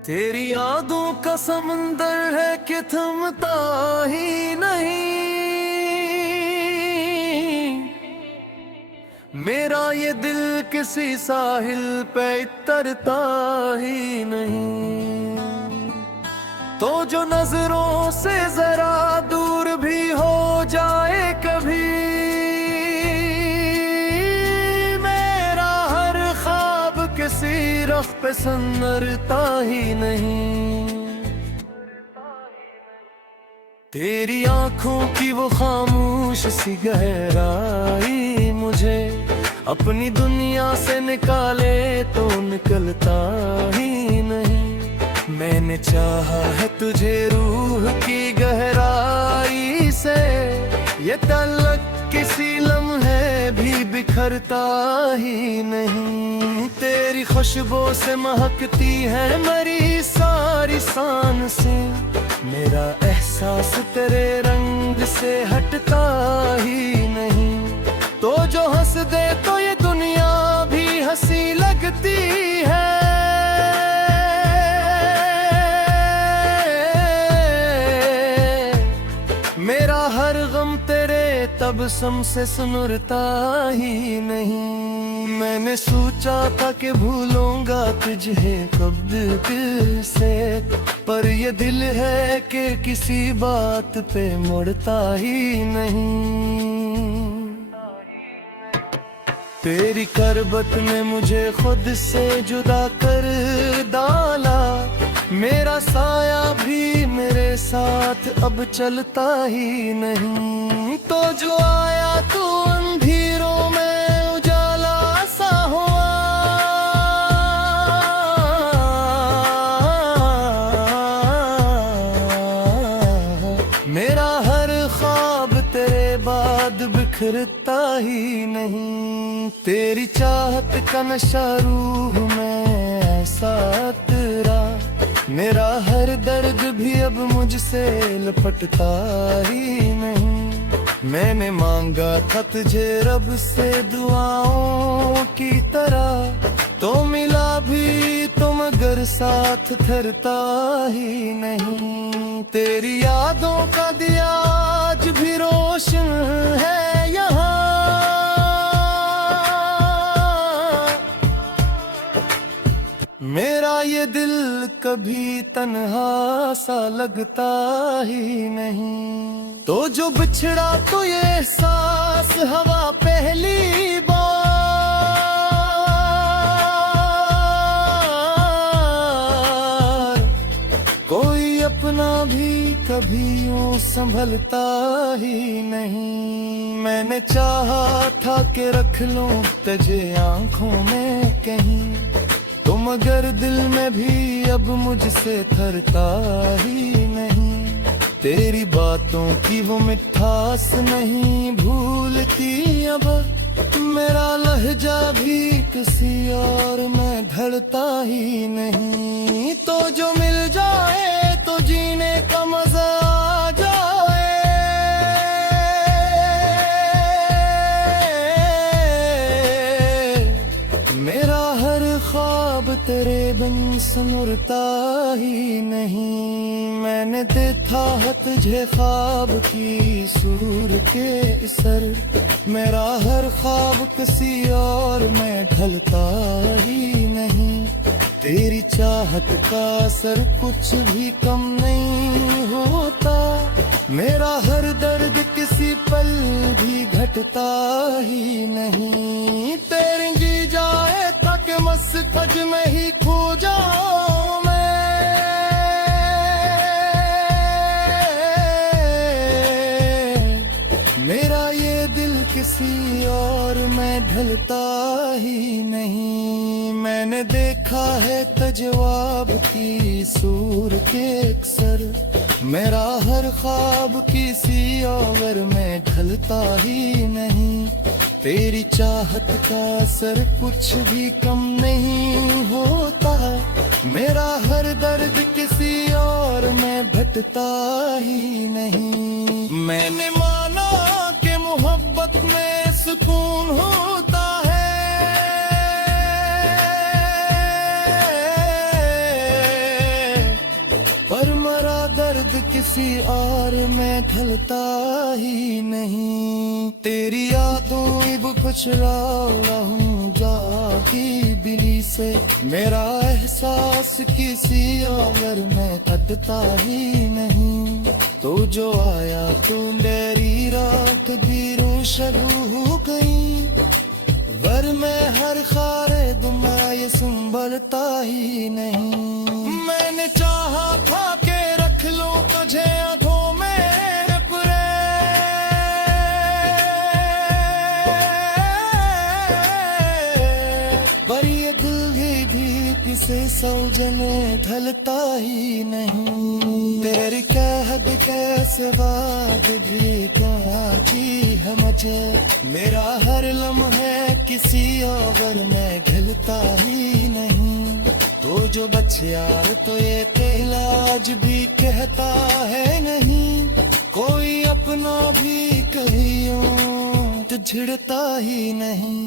तेरी यादों का समंदर है कि थमता ही नहीं। मेरा ये दिल किसी साहिल पे तरता ही नहीं। तो जो नजरों से जरा दूर भी हो जाए कभी, मेरा हर ख्वाब किसी रख पे संवरता ही नहीं। तेरी आंखों की वो खामोश सी गहराई मुझे अपनी दुनिया से निकाले तो निकलता ही नहीं। मैंने चाहा है तुझे रूह की गहराई से, ये तलक किसी लम्हे भी बिखरता ही नहीं। तेरी खुशबू से महकती है मेरी सारी सांसें, मेरा एहसास तेरे रंग से हटता ही नहीं। तो जो हंस दे तो ये दुनिया भी हंसी लगती है। मेरा हर गम तेरे तबस्सुम से सुनरता ही नहीं। मैंने सोचा था कि भूलूंगा तुझे कब दिल से, पर ये दिल है कि किसी बात पे मुड़ता ही नहीं। तेरी करबत ने मुझे खुद से जुदा कर डाला, मेरा साया भी मेरे साथ अब चलता ही नहीं। तो जो आया तू अंधेरों में उजाला सा हुआ, मेरा हर ख्वाब तेरे बाद बिखरता ही नहीं। तेरी चाहत का नशा रूह में ऐसा तेरा, मेरा हर दर्द भी अब मुझसे लपटता ही नहीं। मैंने मांगा था तुझे रब से दुआओं की तरह, तो मिला भी तो मगर साथ थरता ही नहीं। तेरी यादों का दिया आज भी रोशन है यहाँ, मेरा ये दिल कभी तन्हा सा लगता ही नहीं। तो जो बिछड़ा तो ये एहसास हवा पहली बार, कोई अपना भी कभी यूं संभलता ही नहीं। मैंने चाहा था कि रख लूं तुझे आंखों में कहीं, तो मगर दिल में भी अब मुझसे थरता ही नहीं। तेरी बातों की वो मिठास नहीं भूलती अब, मेरा लहजा भी किसी और में ढलता ही नहीं। तो जो मिल जाए तो जीने का मजा आ जाए, मेरा हर ख्वाब तेरे बिन सुनरता ही नहीं। मैंने देखा है तुझे ख्वाब की सूर के सर, मेरा हर ख्वाब किसी और में ढलता ही नहीं। तेरी चाहत का असर कुछ भी कम नहीं होता, मेरा हर दर्द किसी पल भी घटता ही नहीं। तेरी जी जाए तक मस्कज में ही खो जाऊं मैं, मेरा ये दिल किसी और में ढलता ही नहीं। मैंने देखा है तजवाब की सूर के अक्सर, मेरा हर ख्वाब किसी और में ढलता ही नहीं। तेरी चाहत का असर कुछ भी कम नहीं होता, मेरा हर दर्द किसी और में घटता ही नहीं। मैंने माना कि मोहब्बत में सुकून होता है, किसी और में ढलता ही नहीं। तेरी यादों अब कुछ रहूं जागी बिली से, मेरा एहसास किसी और में कटता ही नहीं। तो जो आया तू मेरी रात भी शुरू हो गई, वर में हर खारे दुमा ये संभलता ही नहीं। मैंने चाहा था के रख लूं तुझे आंखों में अपने, पर ये दिल भी किसे सौजने ढलता ही नहीं। तेरी कहद कैसे बात भी क्या जी है मुझे, मेरा हर लम्हे किसी और में घिलता ही नहीं। तो जो बच्चे यार तो ये इलाज भी कहता है नहीं, कोई अपना भी कहियो तो छिड़ता ही नहीं।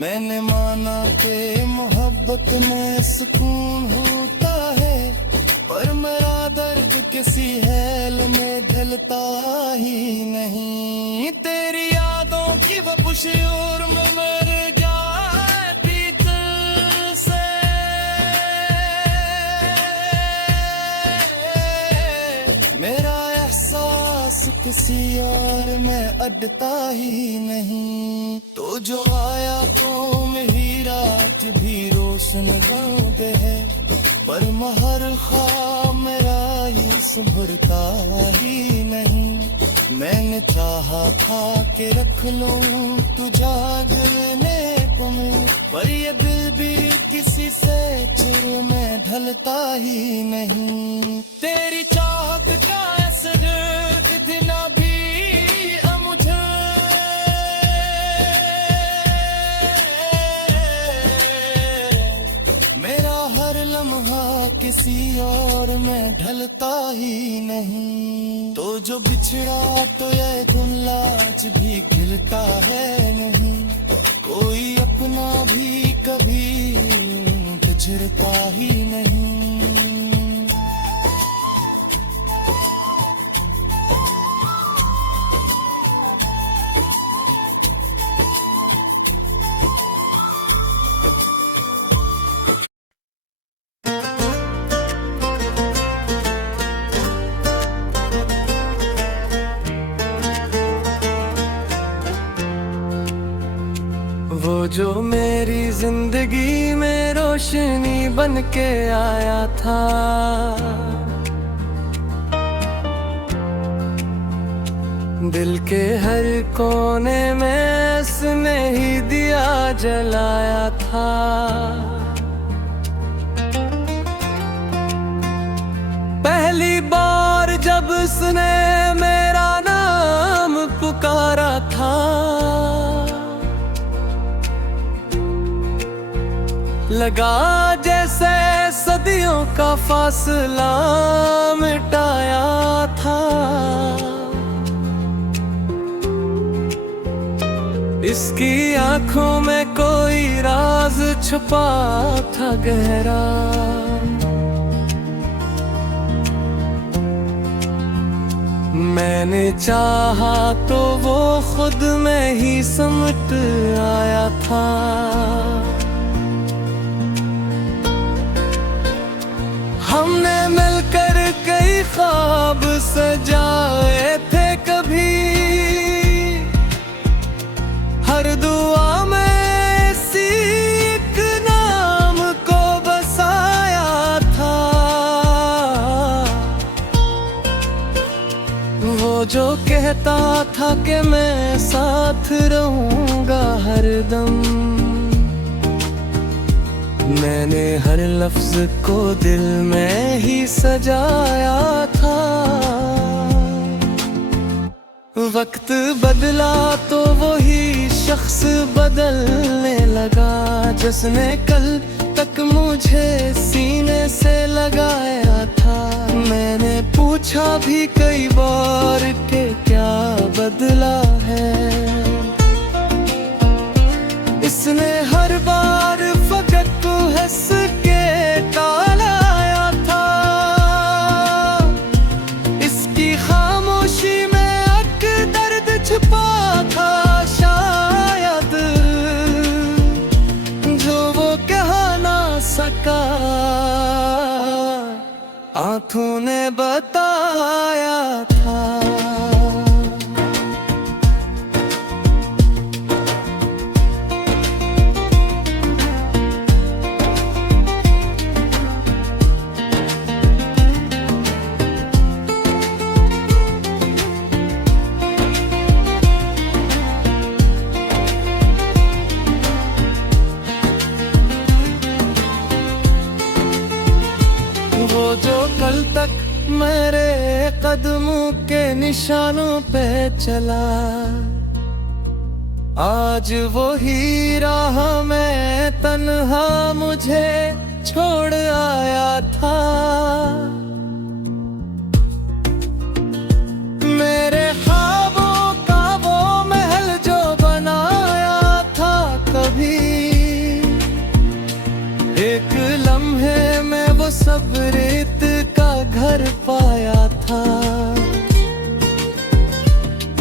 मैंने माना कि मोहब्बत में सुकून होता है, पर मेरा दर्द किसी हेल में ढलता ही नहीं। तेरी यादों की वो पुशूर में मर जाती तुझसे, मेरा एहसास किसी और में अटता ही नहीं। तो जो आया तो मेरी रात भी रोशन गाँव है, पर महर खा मेरा ये संभरता ही नहीं। मैंने चाहा था कि रख लूं तू जागने को मैं, पर ये दिल भी किसी से चिर में ढलता ही नहीं। तेरी चाहत का असर दिन भी मुझे, मेरा हर लम्हा किसी और में ढलता ही नहीं। तो जो बिछड़ा तो ये गुलाज भी खिलता है नहीं, कोई अपना भी कभी गुजरता ही नहीं। वो जो मेरी जिंदगी में रोशनी बन के आया था, दिल के हर कोने में उसने ही दिया जलाया था। पहली बार जब उसने मेरा नाम पुकारा था, लगा जैसे सदियों का फासला मिटाया था। इसकी आंखों में कोई राज छुपा था गहरा, मैंने चाहा तो वो खुद में ही समट आया था। हमने मिलकर कई ख्वाब सजाए थे कभी, हर दुआ में इसी एक नाम को बसाया था। वो जो कहता था कि मैं साथ रहूंगा हरदम, मैंने हर लफ्ज को दिल में ही सजाया था। वक्त बदला तो वही शख्स बदलने लगा, जिसने कल तक मुझे सीने से लगाया था। मैंने पूछा देखा भी कई बार के क्या बदला है। इसने हर बार फकत को हंस के टालाया था। इसकी खामोशी में अक दर्द छुपा था शायद, जो वो कह ना सका आंखों ने बताया था। वो जो कल तक मेरे कदमों के निशानों पे चला, आज वो ही राह में तन्हा मुझे छोड़ आया था। मेरे ख्वाबों का वो महल जो बनाया था कभी, एक लम्हे में वो सब रेत का घर पाया था।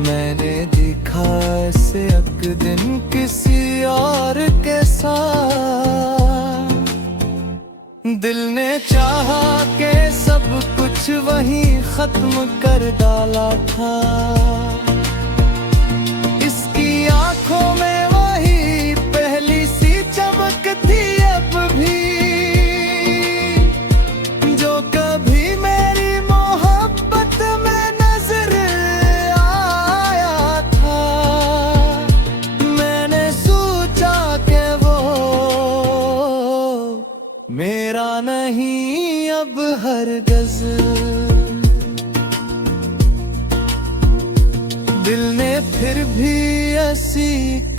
मैंने देखा ऐसे एक दिन किसी और के साथ, दिल ने चाहा कि सब कुछ वहीं खत्म कर डाला था। इसकी आंखों में वही पहली सी चमक थी अब भी, जो कभी मेरी मोहब्बत में नजर आया था। मैंने सोचा कि वो मेरा नहीं अब हरगिज़। दिल ने फिर भी ऐसी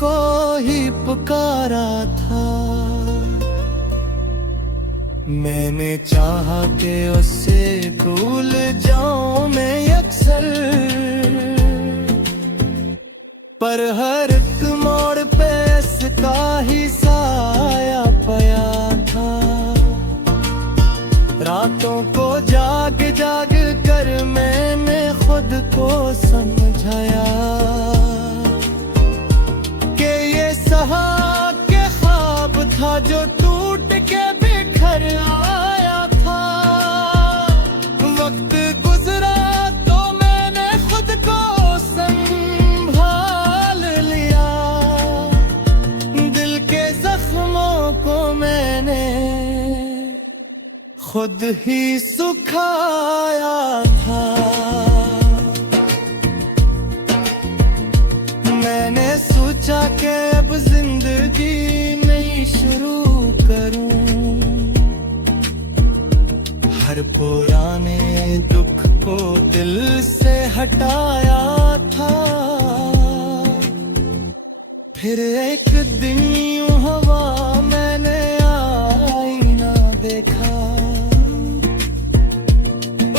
को ही पुकारा था। मैंने चाहा कि उससे भूल जाऊं मैं अक्सर, पर हर एक मोड़ पे इसका ही साया पया था। रातों को जाग जाग कर मैंने खुद को समझाया कि ये सहा के ख्वाब था जो टूट के बिखर आया था। वक्त गुजरा तो मैंने खुद को संभाल लिया, दिल के जख्मों को मैंने खुद ही सुखाया था। मैंने सोचा कि अब जिंदगी नई शुरू करूं, हर पुराने दुख को दिल से हटाया था। फिर एक दिन यूं हवा मैंने आईना देखा,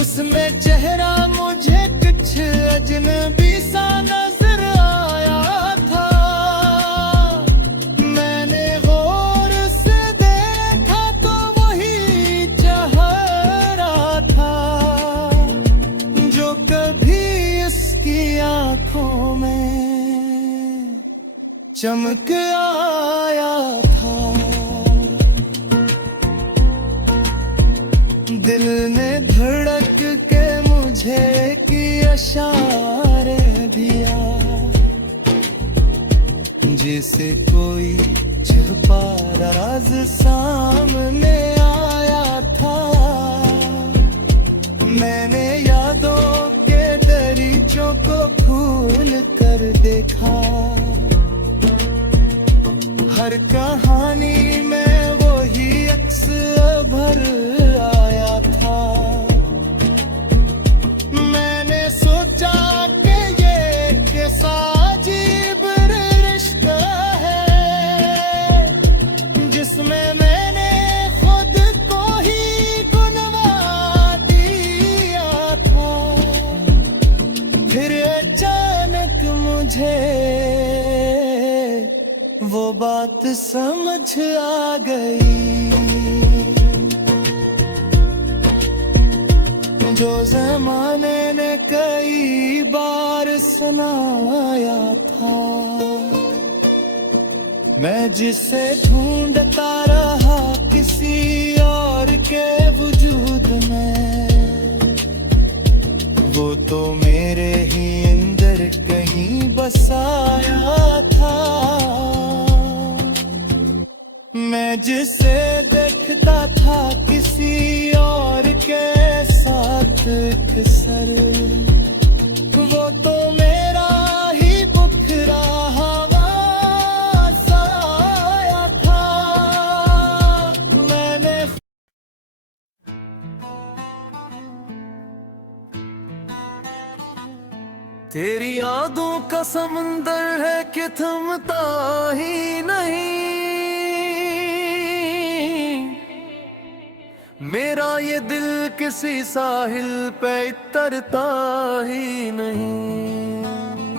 उसमें चेहरा मुझे कुछ अजनबी सा नजर आया था। मैंने गौर से देखा तो वही चेहरा था, जो कभी उसकी आंखों में चमक आया था। दिल ने धड़क के मुझे की इशारे दिया, जैसे कोई छुपा राज सामने आया था। मैंने यादों के दरीचों को खोल कर देखा, हर कहानी में वही अक्स भर आया था। मैंने सोचा कि ये कैसा अजीब रिश्ता है, जिसमें मैंने समझ आ गई, जो ज़माने ने कई बार सुनाया था। मैं जिसे ढूंढता रहा किसी और के वजूद में, वो तो मेरे ही अंदर कहीं बसाया था। मैं जिसे देखता था किसी और के साथ अक्सर, वो तो मेरा ही बुखरा हवा साया था। मैंने तेरी यादों का समंदर है कि थमता ही नहीं, मेरा ये दिल किसी साहिल पे तरता ही नहीं।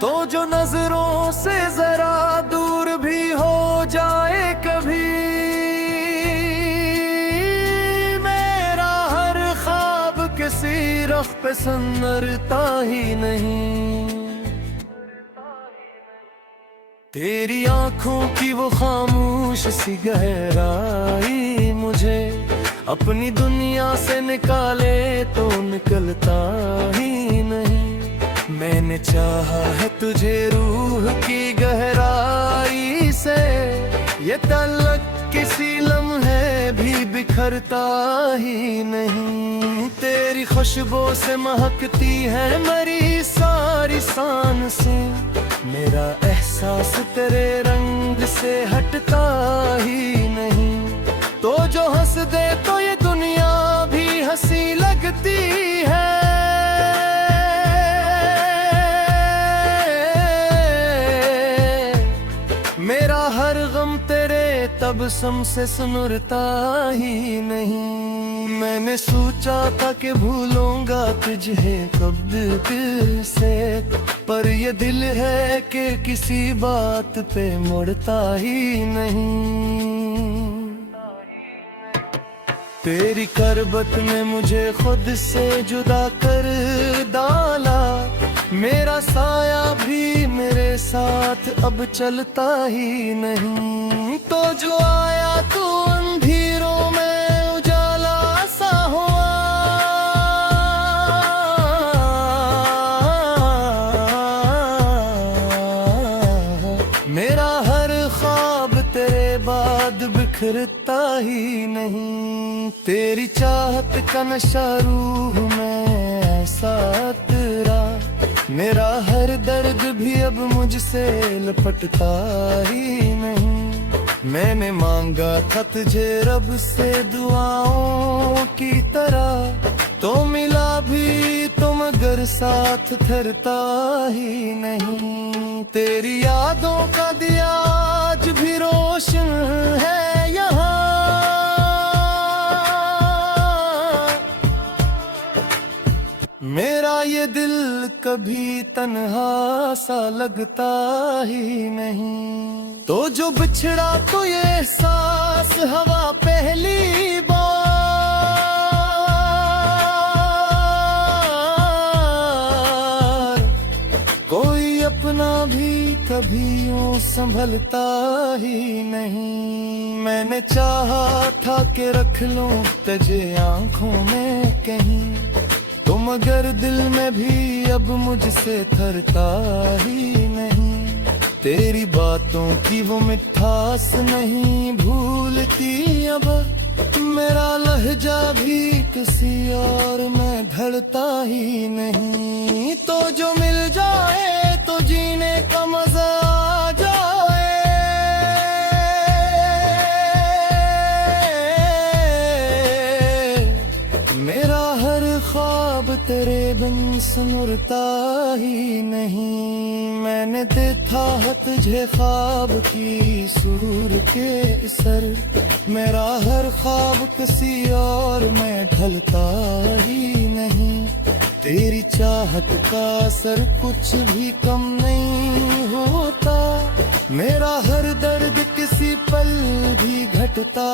तो जो नजरों से जरा दूर भी हो जाए कभी, मेरा हर ख्वाब किसी रख पे संवरता ही नहीं। तेरी आंखों की वो खामोश सी गहराई मुझे अपनी दुनिया से निकाले तो निकलता ही नहीं। मैंने चाहा है तुझे रूह की गहराई से, ये तलक किसी लम्हे भी बिखरता ही नहीं। तेरी खुशबू से महकती है मेरी सारी सांसें, मेरा एहसास तेरे रंग से हटता ही नहीं। तो जो हंस दे तो ये दुनिया भी हंसी लगती है, मेरा हर गम तेरे तबस्सुम से सुनरता ही नहीं। मैंने सोचा था कि भूलूंगा तुझे कब दिल से, पर ये दिल है कि किसी बात पे मुड़ता ही नहीं। तेरी करबत ने मुझे खुद से जुदा कर डाला, मेरा साया भी मेरे साथ अब चलता ही नहीं। तो जो आया तू अंधेरों में उजाला सा हुआ, मेरा हर ख्वाब तेरे बाद बिखरता ही नहीं। तेरी चाहत का नशा रूह में ऐसा तेरा, मेरा हर दर्द भी अब मुझसे लपटता ही नहीं। मैंने मांगा था तुझे रब से दुआओं की तरह, तो मिला भी तो मगर साथ ठहरता ही नहीं। तेरी यादों का दिया आज भी रोशन है यहाँ, मेरा ये दिल कभी तन्हा सा लगता ही नहीं। तो जो बिछड़ा तो ये एहसास हवा पहली बार, कोई अपना भी कभी यूं संभलता ही नहीं। मैंने चाहा था कि रख लूं तुझे आंखों में कहीं, तो मगर दिल में भी अब मुझसे थरता ही नहीं। तेरी बातों की वो मिठास नहीं भूलती अब, मेरा लहजा भी किसी और में ढलता ही नहीं। तो जो मिल जाए तो जीने का मजा आ जाए, मेरा हर ख्वाब तेरे बिन सुनरता ही नहीं। मैंने देखा है तुझे ख्वाब की सूर के असर, मेरा हर ख्वाब किसी और में ढलता ही नहीं। तेरी चाहत का असर कुछ भी कम नहीं होता, मेरा हर दर्द किसी पल भी घटता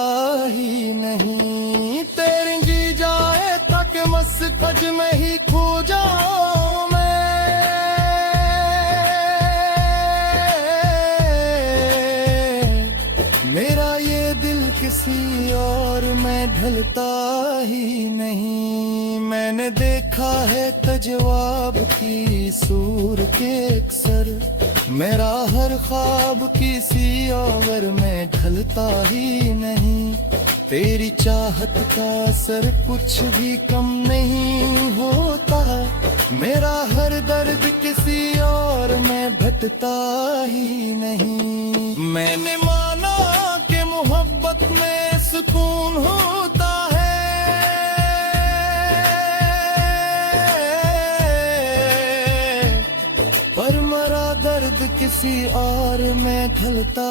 ही नहीं। तेरी जी जाए तक मस्कज में ही खो जाऊं मैं। मेरा ये दिल किसी और में ढलता ही नहीं। मैंने देखा है तजवाब की सूर के अक्सर। मेरा हर ख्वाब किसी और में ढलता ही नहीं। तेरी चाहत का असर कुछ भी कम नहीं होता। मेरा हर दर्द किसी और में घटता ही नहीं। मैंने माना कि मोहब्बत में सुकून होता है, पर मरा दर्द किसी और में ढलता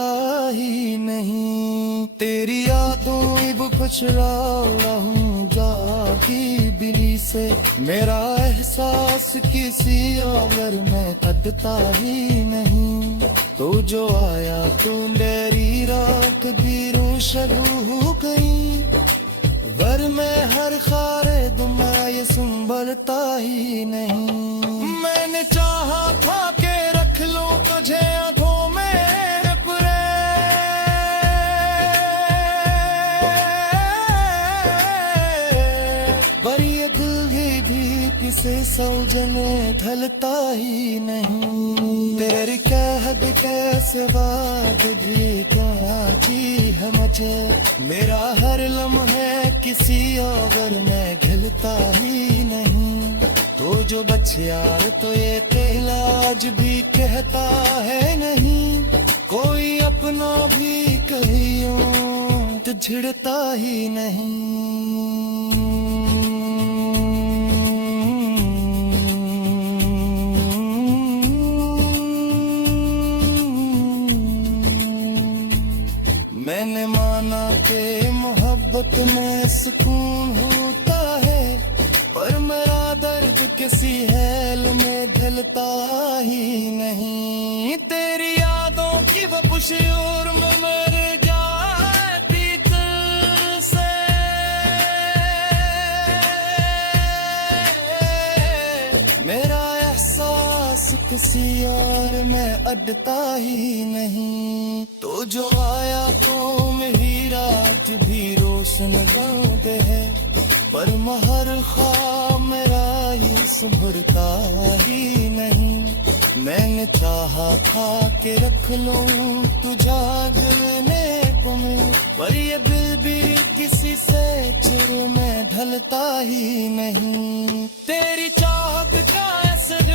ही नहीं। तेरी यादों अब कुछ हूँ जागी बिली से। मेरा एहसास किसी और में कटता ही नहीं। तो जो आया तू मेरी रात भी रोशन हो गई। वर में हर खारे दुमा ये संभलता ही नहीं। मैंने चाहा था के रख लो तुझे आंखों में अपने, पर ये दिल भी किसे सौजने ढलता ही नहीं। तेरी कहद कैसे बात भी क्या जी है मुझे। मेरा हर लम्हे किसी और में घिलता ही नहीं। तो जो बच्चे यार तो ये तेरा आज भी कहता है नहीं। कोई अपना भी कहियो तो छिड़ता ही नहीं। मैंने माना कि मोहब्बत में सुकून होता है, पर मेरा दर्द किसी हेल में ढलता ही नहीं। तेरी यादों की वपुश और में मर जाती तुझसे। मेरा एहसास किसी और में अटता ही नहीं। तो जो आया तो मेरी रात भी रोशन बंद है, पर महर खा मेरा ये संभरता ही नहीं। मैंने चाहा था कि रख लूं तू जागने को मैं, पर ये दिल भी किसी से चिर में ढलता ही नहीं। तेरी चाहत का असर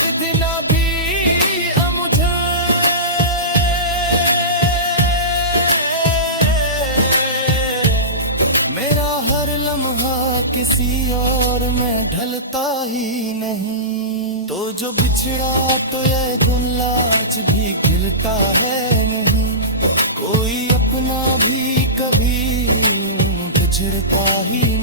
कितना भी मुझे, मेरा हर लम्हा किसी और में ढलता ही नहीं। तो जो बिछड़ा तो ये गुलाज भी गिलता है नहीं। कोई अपना भी कभी बिछड़ता ही